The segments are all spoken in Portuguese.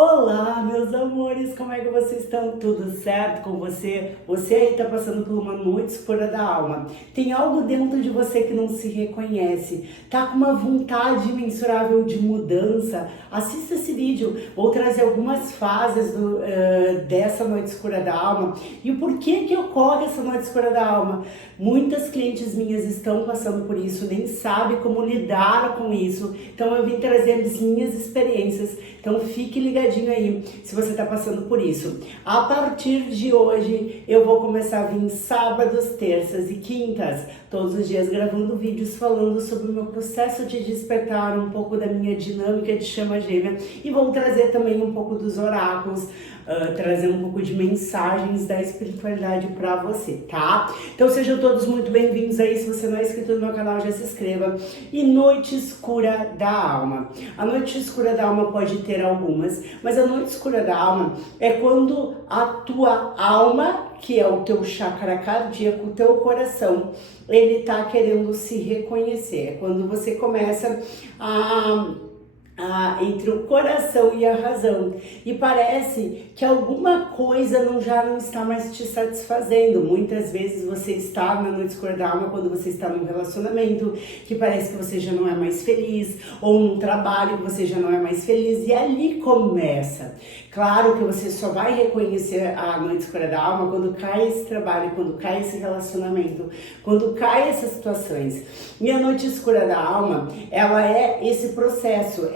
Olá, meus amores, como é que vocês estão? Tudo certo com você? Você aí tá passando por uma noite escura da alma. Tem algo dentro de você que não se reconhece. Tá com uma vontade imensurável de mudança? Assista esse vídeo. Vou trazer algumas fases dessa noite escura da alma e o porquê que ocorre essa noite escura da alma. Muitas clientes minhas estão passando por isso, nem sabem como lidar com isso. Então eu vim trazer as minhas experiências. Então fique ligadinho aí se você está passando por isso. A partir de hoje eu vou começar a vir sábados, terças e quintas, todos os dias gravando vídeos falando sobre o meu processo de despertar, um pouco da minha dinâmica de chama gêmea, e vou trazer também um pouco dos oráculos, trazer um pouco de mensagens da espiritualidade para você, tá? Então sejam todos muito bem-vindos aí. Se você não é inscrito no meu canal, já se inscreva. E noite escura da alma. A noite escura da alma pode ter algumas, mas a noite escura da alma é quando a tua alma, que é o teu chakra cardíaco, o teu coração, ele tá querendo se reconhecer. É quando você começa entre o coração e a razão, e parece que alguma coisa já não está mais te satisfazendo. Muitas vezes você está na noite escura da alma quando você está num relacionamento que parece que você já não é mais feliz, ou num trabalho que você já não é mais feliz, e ali começa. Claro que você só vai reconhecer a noite escura da alma quando cai esse trabalho, quando cai esse relacionamento, quando cai essas situações. E a noite escura da alma, ela é esse processo,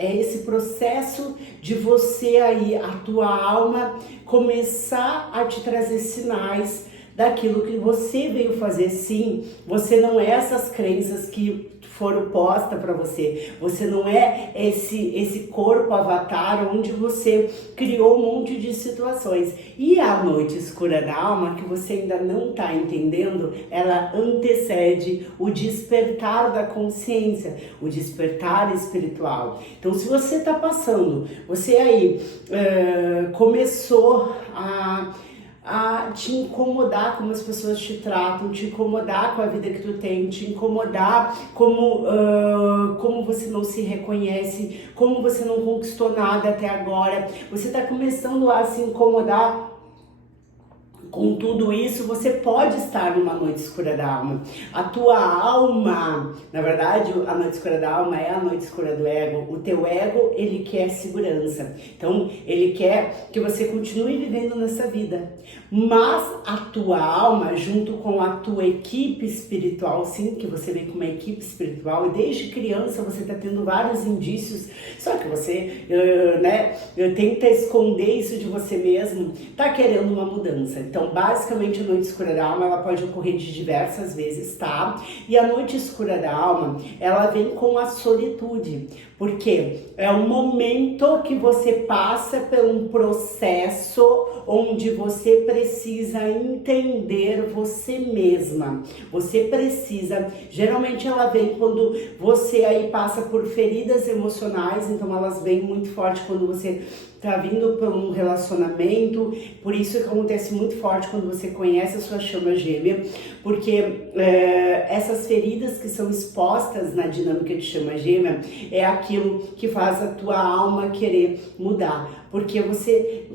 de você aí, a tua alma, começar a te trazer sinais daquilo que você veio fazer. Sim, você não é essas crenças que foram postas para você. Você não é esse corpo avatar onde você criou um monte de situações. E a noite escura da alma, que você ainda não está entendendo, ela antecede o despertar da consciência, o despertar espiritual. Então, se você está passando, você aí começou a te incomodar como as pessoas te tratam, te incomodar com a vida que tu tem, te incomodar como você não se reconhece, como você não conquistou nada até agora, você está começando a se incomodar com tudo isso. Você pode estar numa noite escura da alma. A tua alma, na verdade, a noite escura da alma é a noite escura do ego. O teu ego, ele quer segurança. Então, ele quer que você continue vivendo nessa vida. Mas a tua alma, junto com a tua equipe espiritual, sim, que você vem com uma equipe espiritual, e desde criança você está tendo vários indícios, só que você, tenta esconder isso de você mesmo, tá querendo uma mudança. Então, basicamente, a noite escura da alma, ela pode ocorrer de diversas vezes, tá? E a noite escura da alma, ela vem com a solitude, porque é um momento que você passa por um processo onde você precisa entender você mesma. Você precisa, geralmente ela vem quando você aí passa por feridas emocionais, então elas vêm muito forte quando você tá vindo por um relacionamento. Por isso que acontece muito forte quando você conhece a sua chama gêmea, porque essas feridas que são expostas na dinâmica de chama gêmea é aquilo que faz a tua alma querer mudar, porque você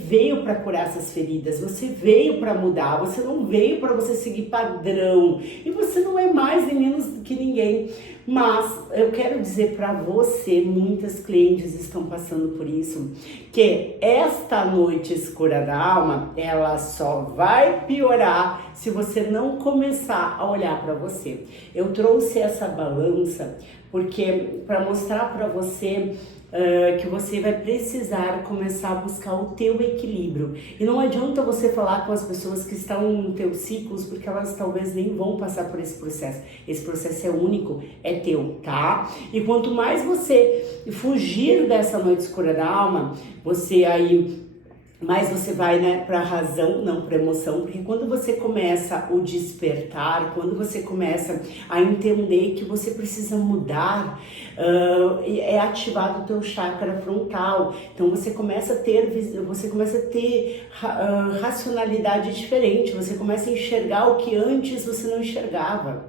veio para curar essas feridas, você veio para mudar, você não veio para você seguir padrão, e você não é mais nem menos do que ninguém. Mas eu quero dizer para você, muitas clientes estão passando por isso, que esta noite escura da alma, ela só vai piorar se você não começar a olhar para você. Eu trouxe essa balança porque para mostrar para você que você vai precisar começar a buscar o teu equilíbrio. E não adianta você falar com as pessoas que estão no teu ciclos, porque elas talvez nem vão passar por esse processo. Esse processo é único, é teu, tá? E quanto mais você fugir dessa noite escura da alma, mais você vai, para a razão, não para a emoção, porque quando você começa o despertar, quando você começa a entender que você precisa mudar, é ativado o teu chakra frontal. Então você começa a ter racionalidade diferente, você começa a enxergar o que antes você não enxergava.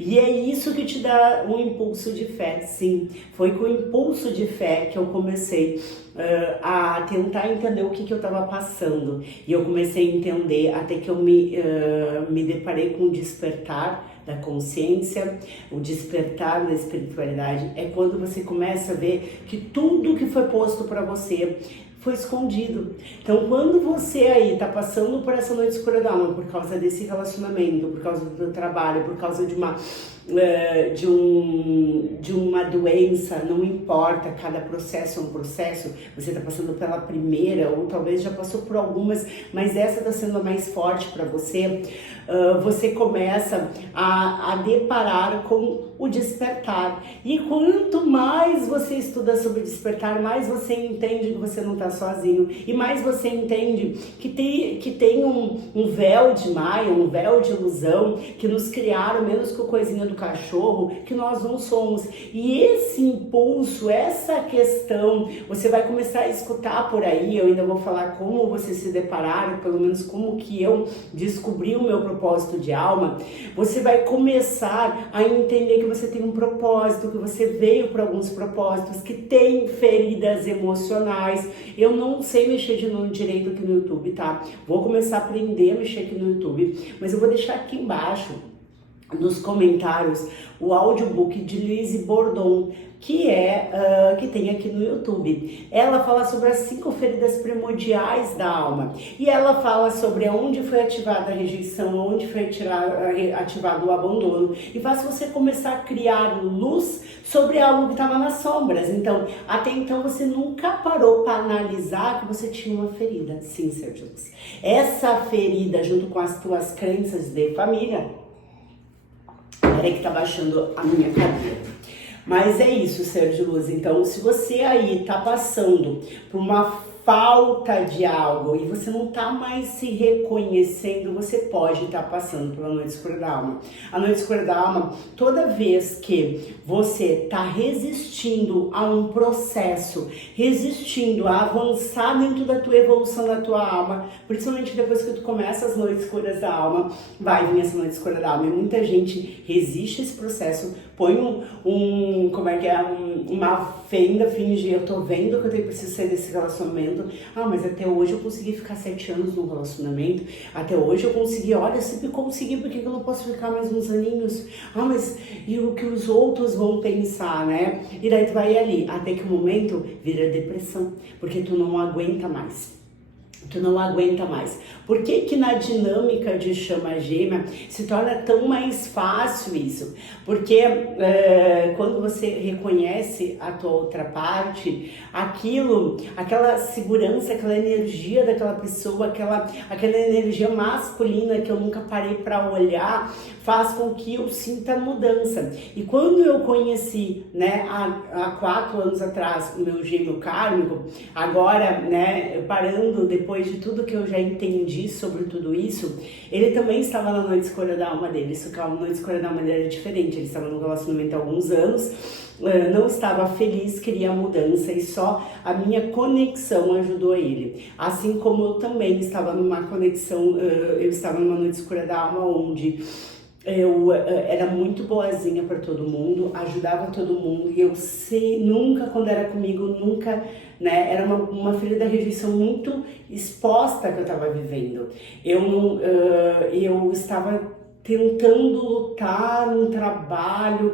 E é isso que te dá um impulso de fé. Sim, foi com o impulso de fé que eu comecei a tentar entender o que eu estava passando. E eu comecei a entender até que eu me deparei com o despertar da consciência, o despertar da espiritualidade. É quando você começa a ver que tudo que foi posto para você foi escondido. Então, quando você aí tá passando por essa noite escura da alma, por causa desse relacionamento, por causa do teu trabalho, por causa de uma doença, não importa, cada processo é um processo, você tá passando pela primeira, ou talvez já passou por algumas, mas essa tá sendo a mais forte para você, você começa a deparar com o despertar. E quanto mais você estuda sobre despertar, mais você entende que você não está sozinho. E mais você entende que tem um véu de maia, um véu de ilusão, que nos criaram, menos que o coisinha do cachorro, que nós não somos. E esse impulso, essa questão, você vai começar a escutar por aí. Eu ainda vou falar como você se deparar, pelo menos como que eu descobri o meu propósito de alma. Você vai começar a entender que você tem um propósito, que você veio para alguns propósitos, que tem feridas emocionais. Eu não sei mexer de nome direito aqui no YouTube, tá? Vou começar a aprender a mexer aqui no YouTube, mas eu vou deixar aqui embaixo nos comentários o audiobook de Lise Bourdon, que tem aqui no YouTube. Ela fala sobre as 5 feridas primordiais da alma, e ela fala sobre onde foi ativada a rejeição, onde foi ativado o abandono, e faz você começar a criar luz sobre algo que estava nas sombras. Então, até então você nunca parou para analisar que você tinha uma ferida. Sim, ser de luz. Essa ferida, junto com as tuas crenças de família. Peraí que tá baixando a minha cadeira. Mas é isso, ser de luz. Então, se você aí tá passando por uma falta de algo e você não tá mais se reconhecendo, você pode estar passando pela noite escura da alma. A noite escura da alma, toda vez que você tá resistindo a um processo, resistindo a avançar dentro da tua evolução da tua alma, principalmente depois que tu começa as noites escuras da alma, vai vir essa noite escura da alma. E muita gente resiste a esse processo, põe uma fenda, finge, eu tô vendo que eu preciso sair desse relacionamento. Ah, mas até hoje eu consegui ficar 7 anos num relacionamento. Até hoje eu consegui, olha, eu sempre consegui, por que eu não posso ficar mais uns aninhos? Ah, mas e o que os outros vão pensar, né? E daí tu vai ali, até que o momento vira depressão, porque tu não aguenta mais. Tu não aguenta mais. Por que na dinâmica de chama gêmea se torna tão mais fácil isso? Porque quando você reconhece a tua outra parte, aquela segurança, aquela energia daquela pessoa, aquela energia masculina que eu nunca parei para olhar, faz com que eu sinta mudança. E quando eu conheci, né, há 4 anos atrás, o meu gêmeo kármico, agora, né, parando depois de tudo que eu já entendi sobre tudo isso, ele também estava na noite escura da alma dele, só que a noite escura da alma dele era diferente. Ele estava num relacionamento há alguns anos, não estava feliz, queria mudança, e só a minha conexão ajudou ele. Assim como eu também estava numa conexão, eu estava numa noite escura da alma onde eu era muito boazinha para todo mundo, ajudava todo mundo, e eu sei, nunca, quando era comigo, nunca, né, era uma filha da rejeição muito exposta que eu estava vivendo. Eu estava tentando lutar num trabalho,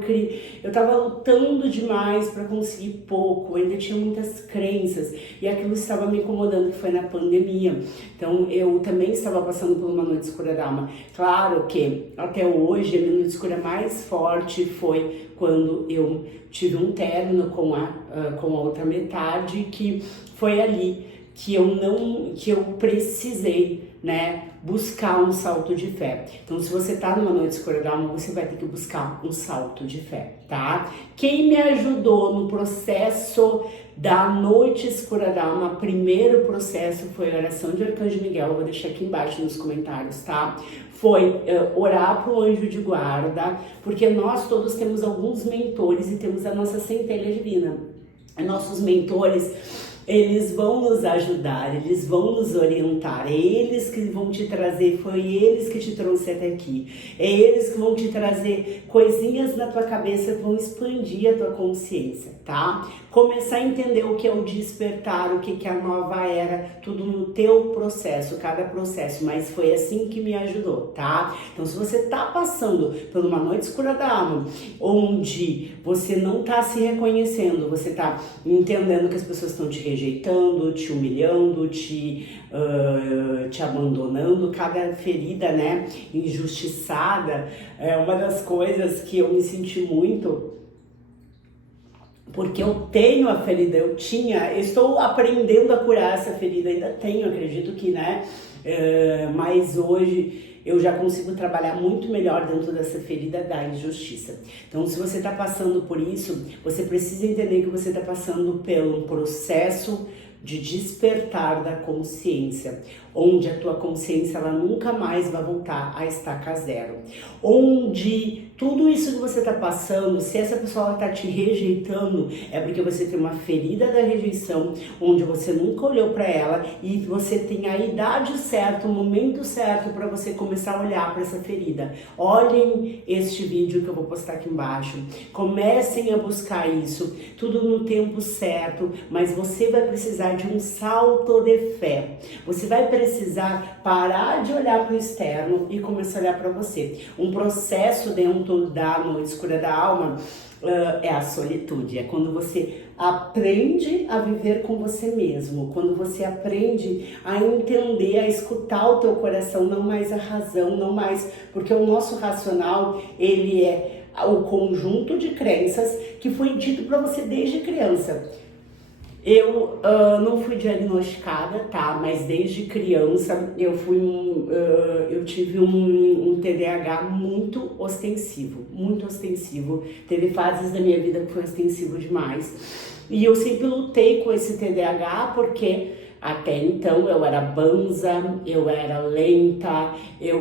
eu estava lutando demais para conseguir pouco, eu ainda tinha muitas crenças, e aquilo estava me incomodando, que foi na pandemia. Então eu também estava passando por uma noite escura da alma. Claro que até hoje a minha noite escura mais forte foi quando eu tive um término com a outra metade, que foi ali que eu precisei, né, buscar um salto de fé. Então, se você tá numa noite escura da alma, você vai ter que buscar um salto de fé, tá? Quem me ajudou no processo da noite escura da alma, primeiro processo, foi a oração de Arcanjo Miguel, eu vou deixar aqui embaixo nos comentários, tá? Foi orar pro anjo de guarda, porque nós todos temos alguns mentores e temos a nossa centelha divina. Nossos mentores, eles vão nos ajudar, eles vão nos orientar, é eles que vão te trazer, foi eles que te trouxe até aqui, é eles que vão te trazer coisinhas na tua cabeça que vão expandir a tua consciência, tá? começar a entender o que é o despertar, o que é a nova era, tudo no teu processo, cada processo, mas foi assim que me ajudou, tá? Então, se você tá passando por uma noite escura da alma, onde você não tá se reconhecendo, você tá entendendo que as pessoas estão te rejeitando, te humilhando, te abandonando, cada ferida, né, injustiçada, é uma das coisas que eu me senti muito, porque eu tenho a ferida, eu estou aprendendo a curar essa ferida, ainda tenho, acredito que, né, mas hoje eu já consigo trabalhar muito melhor dentro dessa ferida da injustiça. Então, se você está passando por isso, você precisa entender que você está passando pelo processo de despertar da consciência, onde a tua consciência ela nunca mais vai voltar a estaca zero, onde tudo isso que você está passando, se essa pessoa está te rejeitando, é porque você tem uma ferida da rejeição, onde você nunca olhou para ela e você tem a idade certa, o momento certo para você começar a olhar para essa ferida. Olhem este vídeo que eu vou postar aqui embaixo, comecem a buscar isso, tudo no tempo certo, mas você vai precisar de um salto de fé. Você vai precisar parar de olhar para o externo e começar a olhar para você. Um processo dentro da noite escura da alma é a solitude. É quando você aprende a viver com você mesmo, quando você aprende a entender, a escutar o teu coração, não mais a razão, não mais, porque o nosso racional, ele é o conjunto de crenças que foi dito para você desde criança. Eu não fui diagnosticada, tá? Mas desde criança eu tive um TDAH muito ostensivo, muito ostensivo. Teve fases da minha vida que foi ostensivo demais. E eu sempre lutei com esse TDAH porque até então eu era banza, eu era lenta, eu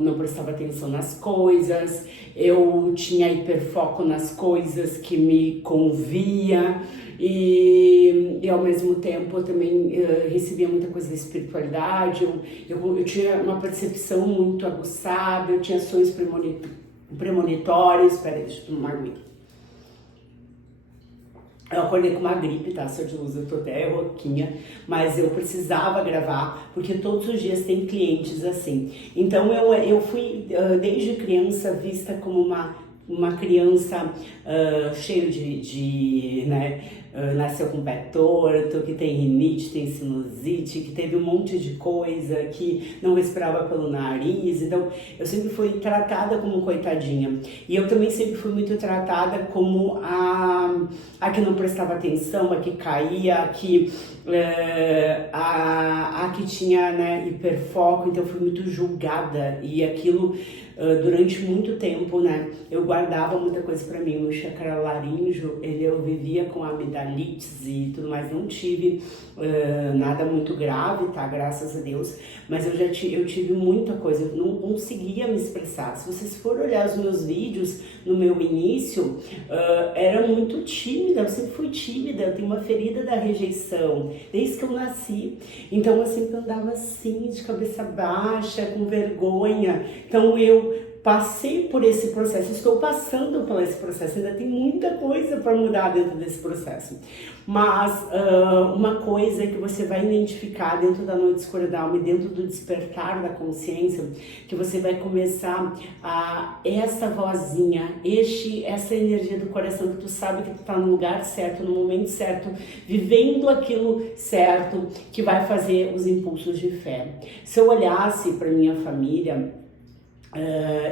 não prestava atenção nas coisas, eu tinha hiperfoco nas coisas que me convia e ao mesmo tempo eu também recebia muita coisa da espiritualidade, eu tinha uma percepção muito aguçada, eu tinha sonhos premonitórios. Peraí, deixa eu tomar uma aguinha. Eu acordei com uma gripe, tá? Sou de luz, eu tô até rouquinha, mas eu precisava gravar, porque todos os dias tem clientes assim. Então eu fui, desde criança, vista como uma criança cheia né? Nasceu com o pé torto, que tem rinite, tem sinusite, que teve um monte de coisa, que não respirava pelo nariz. Então, eu sempre fui tratada como coitadinha. E eu também sempre fui muito tratada como a que não prestava atenção, a que caía, a que tinha, né, hiperfoco. Então, eu fui muito julgada e aquilo... durante muito tempo, né, eu guardava muita coisa pra mim. O chakra laríngeo, eu vivia com amidalites e tudo mais, não tive nada muito grave, tá, graças a Deus, mas eu tive muita coisa, eu não conseguia me expressar. Se vocês forem olhar os meus vídeos no meu início, era muito tímida, eu sempre fui tímida, eu tenho uma ferida da rejeição, desde que eu nasci, então eu sempre andava assim, de cabeça baixa, com vergonha. Então eu passei por esse processo, estou passando por esse processo, ainda tem muita coisa para mudar dentro desse processo. Mas uma coisa que você vai identificar dentro da noite escura da alma e dentro do despertar da consciência, que você vai começar essa vozinha, essa energia do coração, que tu sabe que tu tá no lugar certo, no momento certo, vivendo aquilo certo, que vai fazer os impulsos de fé. Se eu olhasse para minha família,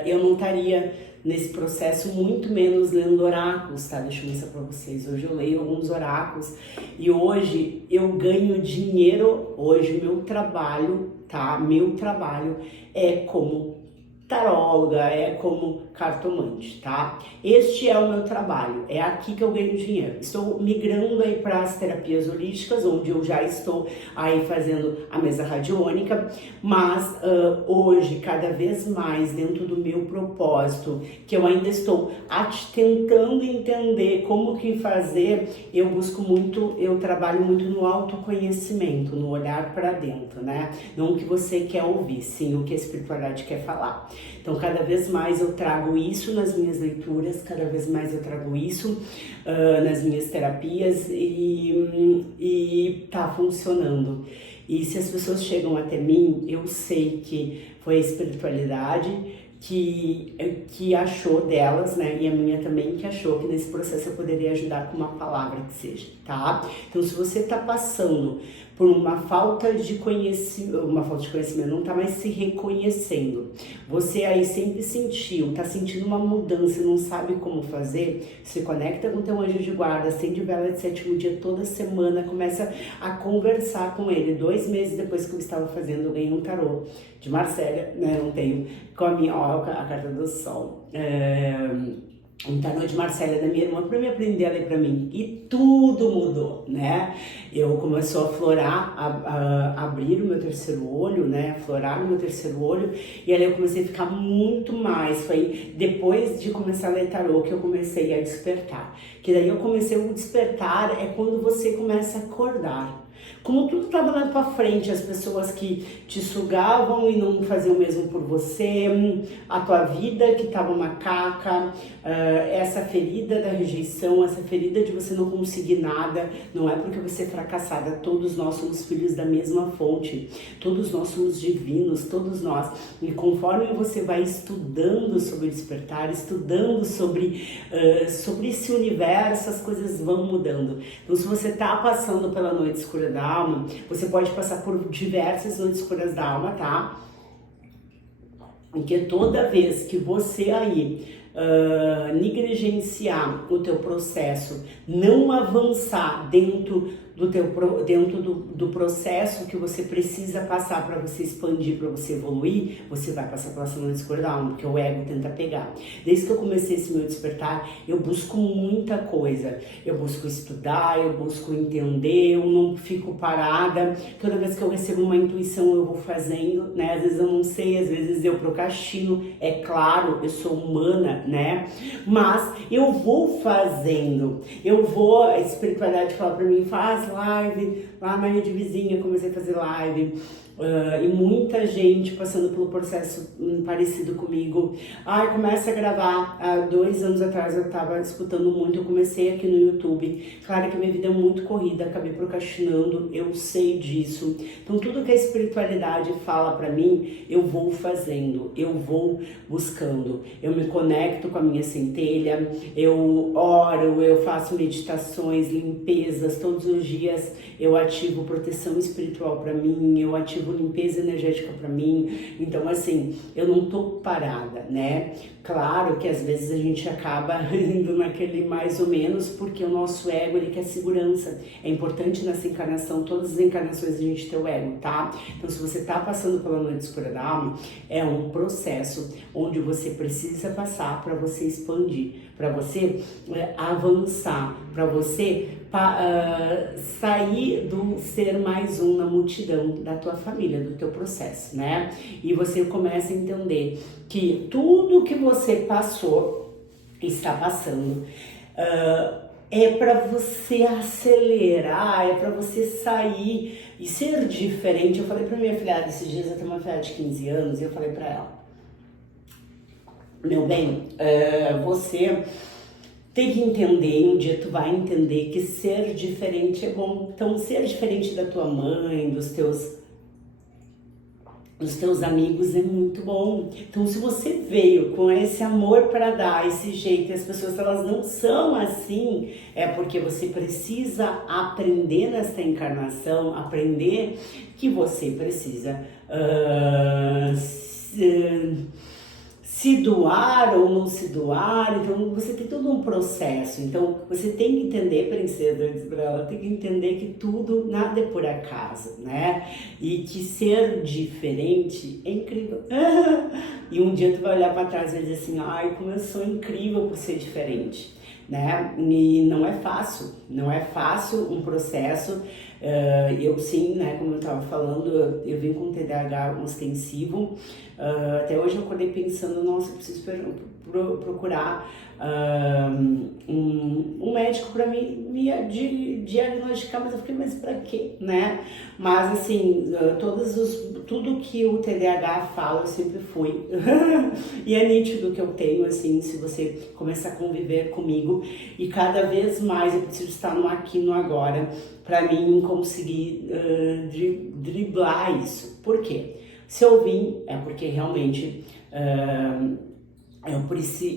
eu não estaria nesse processo, muito menos lendo oráculos, tá? Deixa eu mostrar pra vocês. Hoje eu leio alguns oráculos e hoje eu ganho dinheiro. Hoje meu trabalho, tá? Meu trabalho é como taróloga, é como cartomante, tá? Este é o meu trabalho, é aqui que eu ganho dinheiro. Estou migrando aí para as terapias holísticas, onde eu já estou aí fazendo a mesa radiônica, mas hoje, cada vez mais, dentro do meu propósito, que eu ainda estou tentando entender como que fazer, eu trabalho muito no autoconhecimento, no olhar para dentro, né? Não o que você quer ouvir, sim o que a espiritualidade quer falar. Então, cada vez mais eu trago isso nas minhas leituras, cada vez mais eu trago isso nas minhas terapias e tá funcionando. E se as pessoas chegam até mim, eu sei que foi a espiritualidade que achou delas, né? E a minha também que achou que nesse processo eu poderia ajudar com uma palavra que seja, tá? Então, se você tá passando por uma falta de conhecimento, não tá mais se reconhecendo, você aí sempre sentiu, tá sentindo uma mudança e não sabe como fazer, se conecta com teu anjo de guarda, acende vela de 7º dia toda semana, começa a conversar com ele. 2 meses depois que eu estava fazendo, eu ganhei um tarô de Marcélia, né? Não tenho, com a minha, ó, a carta do sol. Um tarô de Marcélia da minha irmã para me aprender a ler para mim, e tudo mudou, né? Eu começou a florar, a abrir o meu terceiro olho, né? Florar o meu terceiro olho, e aí eu comecei a ficar muito mais. Foi depois de começar a ler tarô que eu comecei a despertar. Que daí eu comecei a despertar é quando você começa a acordar. Como tudo estava lá pra frente, as pessoas que te sugavam e não faziam o mesmo por você, a tua vida que estava uma caca, essa ferida da rejeição, essa ferida de você não conseguir nada, não é porque você é fracassada, todos nós somos filhos da mesma fonte, todos nós somos divinos, todos nós. E conforme você vai estudando sobre o despertar, estudando sobre esse universo, as coisas vão mudando. Então, se você está passando pela noite escura da alma, você pode passar por diversas noites escuras da alma, tá? Porque toda vez que você aí negligenciar o teu processo, não avançar dentro do processo que você precisa passar para você expandir, para você evoluir, você vai passar pela noite escura da alma, porque o ego tenta pegar. Desde que eu comecei esse meu despertar, eu busco muita coisa. Eu busco estudar, eu busco entender, eu não fico parada. Toda vez que eu recebo uma intuição, eu vou fazendo, né? Às vezes eu não sei, às vezes eu procrastino. É claro, eu sou humana, né? Mas eu vou fazendo. A espiritualidade fala para mim, faz live, lá na rede vizinha comecei a fazer live, e muita gente passando pelo processo parecido comigo. Começa a gravar. Há 2 anos atrás eu tava escutando muito, eu comecei aqui no YouTube. Claro que minha vida é muito corrida, acabei procrastinando, eu sei disso. Então tudo que a espiritualidade fala pra mim, eu vou fazendo, eu vou buscando. Eu me conecto com a minha centelha, eu oro, eu faço meditações, limpezas, todos os dias eu ativo proteção espiritual pra mim, eu ativo limpeza energética pra mim. Então, assim, eu não tô parada, né? Claro que às vezes a gente acaba indo naquele mais ou menos, porque o nosso ego, ele quer segurança. É importante nessa encarnação, todas as encarnações a gente ter o ego, tá? Então, se você tá passando pela noite escura da alma, é um processo onde você precisa passar para você expandir, para você avançar, para você sair do ser mais um na multidão da tua família, do teu processo, né? E você começa a entender que tudo que você passou, está passando, é para você acelerar, é para você sair e ser diferente. Eu falei para minha filhada esses dias, eu tenho uma filhada de 15 anos, e eu falei para ela, meu bem, você tem que entender, um dia tu vai entender que ser diferente é bom. Então, ser diferente da tua mãe, dos teus amigos é muito bom. Então, se você veio com esse amor para dar, esse jeito, e as pessoas elas não são assim, é porque você precisa aprender nesta encarnação, aprender que você precisa se doar ou não se doar. Então você tem todo um processo. Então você tem que entender, princesa, eu disse pra ela, tem que entender que tudo, nada é por acaso, né? E que ser diferente é incrível. E um dia tu vai olhar para trás e vai dizer assim, ai, como eu sou incrível por ser diferente, né? E não é fácil um processo Eu sim, né, como eu estava falando, eu vim com TDAH ostensivo. Até hoje eu acordei pensando, nossa, eu preciso procurar um médico para me diagnosticar, mas eu fiquei, mas para quê, né? Mas assim, tudo que o TDAH fala eu sempre fui. E é nítido que eu tenho, assim, se você começar a conviver comigo, e cada vez mais eu preciso estar no aqui e no agora para mim conseguir driblar isso. Por quê? Se eu vim, é porque realmente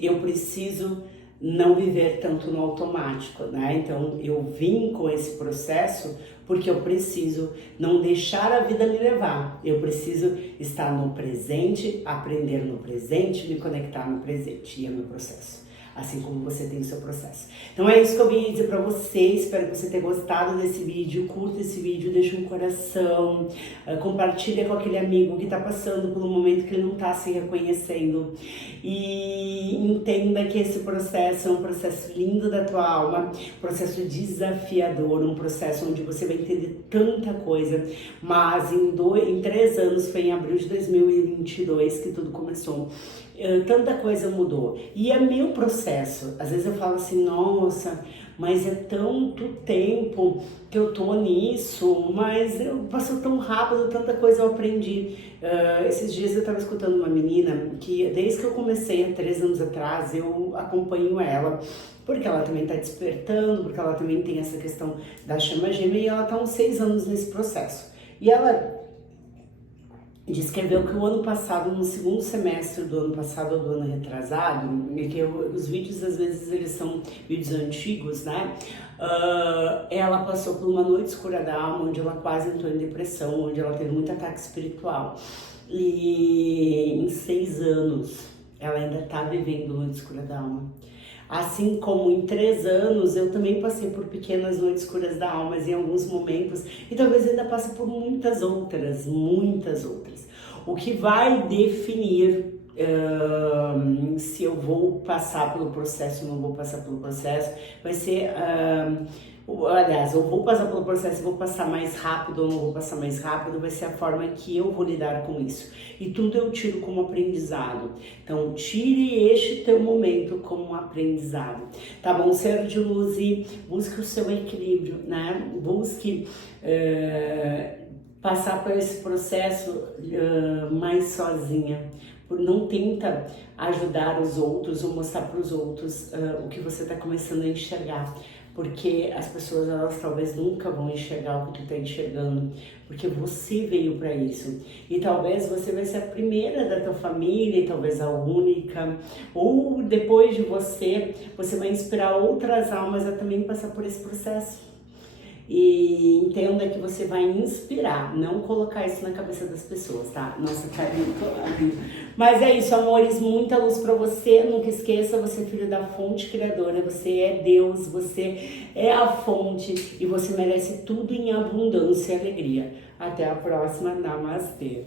eu preciso não viver tanto no automático, né? Então eu vim com esse processo porque eu preciso não deixar a vida me levar. Eu preciso estar no presente, aprender no presente, me conectar no presente. E é meu processo. Assim como você tem o seu processo. Então é isso que eu vim dizer pra você. Espero que você tenha gostado desse vídeo. Curta esse vídeo, deixa um coração, compartilha com aquele amigo que tá passando por um momento que ele não tá se reconhecendo. E entenda que esse processo é um processo lindo da tua alma, um processo desafiador, um processo onde você vai entender tanta coisa. Mas em 3 anos, foi em abril de 2022 que tudo começou. Tanta coisa mudou. E é meu processo. Às vezes eu falo assim, nossa, mas é tanto tempo que eu tô nisso, mas passou tão rápido, tanta coisa eu aprendi. Esses dias eu tava escutando uma menina que desde que eu comecei há 3 anos atrás, eu acompanho ela, porque ela também tá despertando, porque ela também tem essa questão da chama gêmea e ela tá uns 6 anos nesse processo. E ela descreveu que o ano passado, no segundo semestre do ano passado ou do ano retrasado, que os vídeos às vezes eles são vídeos antigos, né? Ela passou por uma noite escura da alma, onde ela quase entrou em depressão, onde ela teve muito ataque espiritual. E em 6 anos ela ainda tá vivendo noite escura da alma. Assim como em 3 anos eu também passei por pequenas noites escuras da alma em alguns momentos, e talvez ainda passe por muitas outras. O que vai definir se eu vou passar pelo processo ou não vou passar pelo processo vai ser, aliás, eu vou passar pelo processo, vou passar mais rápido ou não vou passar mais rápido, vai ser a forma que eu vou lidar com isso. E tudo eu tiro como aprendizado. Então, tire este teu momento como um aprendizado. Tá bom? Ser de luz, e busque o seu equilíbrio, né? Busque passar por esse processo mais sozinha. Não tenta ajudar os outros ou mostrar para os outros o que você está começando a enxergar, porque as pessoas, elas talvez nunca vão enxergar o que tu está enxergando, porque você veio para isso. E talvez você vai ser a primeira da tua família, e talvez a única, ou depois de você vai inspirar outras almas a também passar por esse processo. E entenda que você vai inspirar, não colocar isso na cabeça das pessoas, tá? Nossa, tá muito. Mas é isso, amores, muita luz pra você. Nunca esqueça, você é filho da fonte criadora, você é Deus, você é a fonte e você merece tudo em abundância e alegria. Até a próxima, namastê.